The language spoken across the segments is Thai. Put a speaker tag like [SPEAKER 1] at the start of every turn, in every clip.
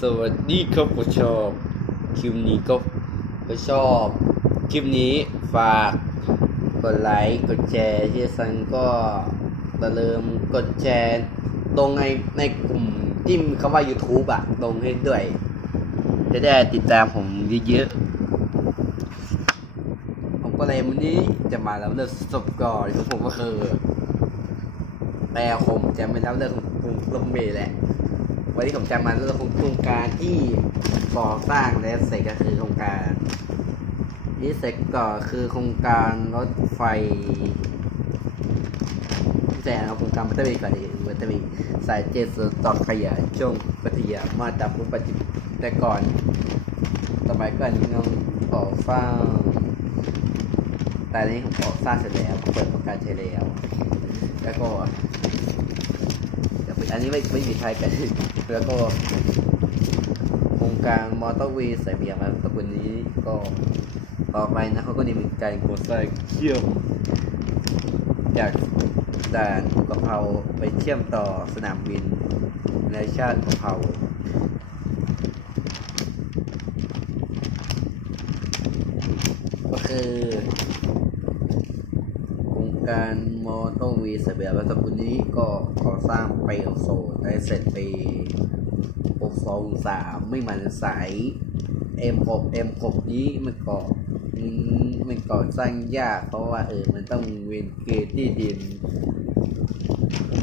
[SPEAKER 1] สวัสดีครับผมชอบคลิปนี้ก็ก็ชอบคลิปนี้ฝากกดไลค์กดแชร์ที่สันก็อย่าลืมกดแชร์ตรงในในกลุ่มที่มีคำว่า YouTube อะตรงให้ด้วย จะได้ติดตามผมเยอะๆผมก็เลยวันนี้จะมาแล้วเรื่องสบก่อนของผมก็คือแต่ผมจะไม่รับเรื่องของคุณลมเมแหละ วันนี้ผมจะมาเรื่องโครงการที่ก่อสร้างและเสร็จก็คือโครงการที่เสร็จก็คือโครงการรถไฟแต่เอาโครงการมัตเตอร์บีก่อนดีมัตเตอร์บีสายเจ็ดสต่อขยายช่วงพัทยามาจากมุปัจจุบันแต่ก่อนสมัยก่อนน้องก่อสร้างแต่นี้ผมก่อสร้างเสร็จแล้วเปิดโครงการใช้แล้วแล้วก็ อันนี้ไม่ไม่มีใครกันแล้วก็โครงการมอเตอร์เวย์สายเบียร์มาตะกุนนี้ก็ต่อไปนะเขาก็ได้มีการก่อสร้างเชื่อมจากด่านกะเพาไปเชื่อมต่อสนามบินในชาติกะเพาก็คือโค การมอเตอร์เวย์สเบียร์มาตะกุนนี้ก็ก่อสร้างไปโอโซได้เสร็จปหกสองสามไม่เหมือนสาย M6 M6 นี้มันก่อมันก่อสร้างยาก เพราะว่าเออมันต้องเวนเกตที่ดิน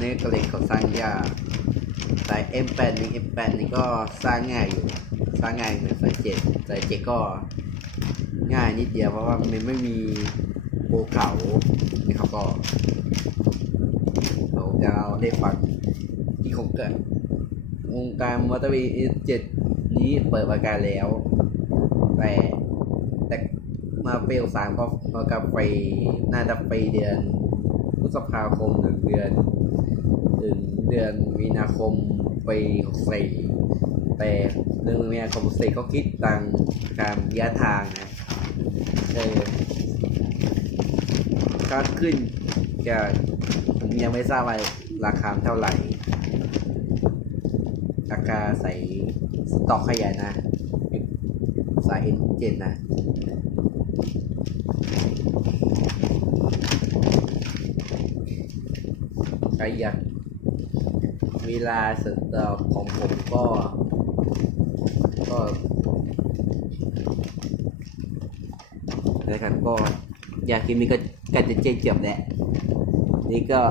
[SPEAKER 1] นี่ก็เลยก่อสร้างยากสาย M8 นี่ M8 นี่ก็สร้างง่ายอยู่สร้างง่ายเหมือนสาย7สาย7ก็ง่ายนิดเดียวเพราะว่ามันไม่มี ภูเขานี่เขาก็เราจะเอาได้ฟังที่เขาเกิดวงการมอเตอร์เวย์เจ็ดนี้เปิดประกาศแล้ว แต่แต่มาเปลสามก็มากับไปน่าจะไปเดือนพฤษภาคมหนึ่งเดือนถึงเดือนมีนาคมปีหกสี่แต่เดือนมีนาคมสี่ก็คิดตังการระยะทางนะเออาขึ้นจะผมยังไม่ทราบว่าราคาเท่าไหร่ ราคาใส่สต็อกขยายนะ สายเอ็นเจนนะใครอยากเวลาสต็อกของผมก็ ก็นะครับก็ ยาคลิปนี้ก็ก็จะเจ๊เจ็บแหละนี่ก็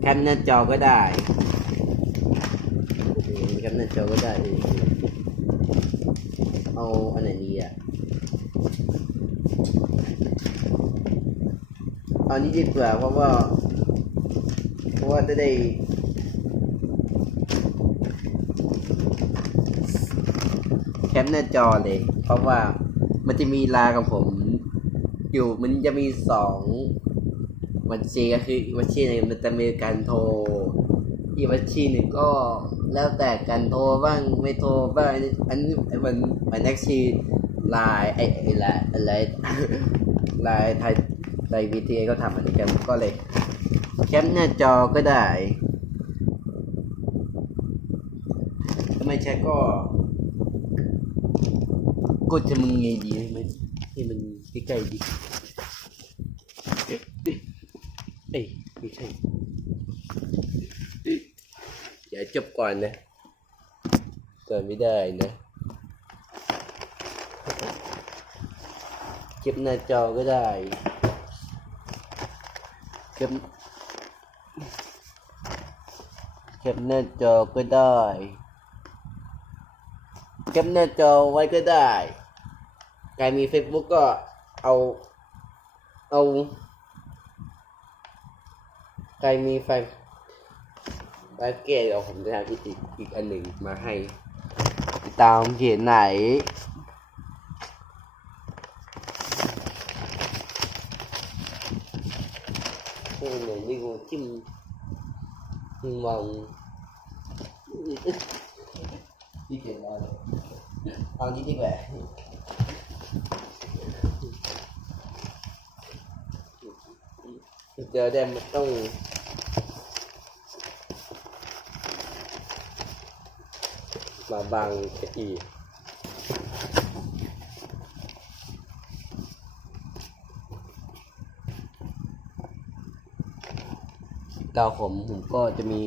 [SPEAKER 1] แคปหน้าจอก็ได้นี่ครับหน้าจอก็ได้เลยเอาอันไหนดีอะเอานี้ดีกว่าเพราะว่าเพราะว่าจะได้แคปหน้าจอเลย เพราะว่ามันจะมีลากับผม อยู่มันจะมีสองบัญชีก็คืออีกบัญชีหนึ่งมันจะมีการโทร อีกบัญชีหนึ่งก็แล้วแต่กันโทรบ้างไม่โทรบ้างอันนี้อันนี้มันมันแท็กซี่ไลน์ไอ้ไอ้ลน์อะไรไลน์ไทยไทยวีทีก็ทำอันนี้กันก็เลยแคปหน้าจอก็ได้ถ้าไม่ใช่ก็กดจะมึงไงดีให้มั นให้มันใกล้ๆดีเอ้ยไม่ใช่เดี๋ยวจบก่อนนะก่อนไม่ ใครมี Facebook ก็เอา เอา ใครมีแฟนแล้วเกตเอาผมจะทำอีกอีกอันหนึ่งมาให้ ติดตามเขียนไหนโอ้หนูนี่กูจิ้มมองที่เขียนมา เลยเอานี้ดีกว่าเจอได้มันต้องมาบังก้าอี้เกาผมผมก็จะมี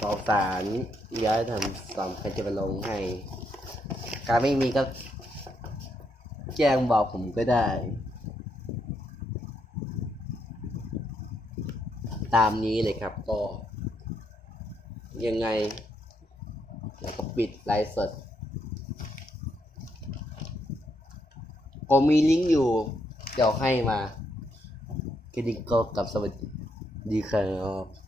[SPEAKER 1] สาวสารย้ายทำสามใครจะไปลงให้ การไม่มีก็แจ้งบอกผมก็ได้ ตามนี้เลยครับก็ยังไง แล้วก็ปิดไลฟ์สดก็มีลิงก์อยู่ เดี๋ยวให้มาแค่นี้ก็กลับสวัสดีครับ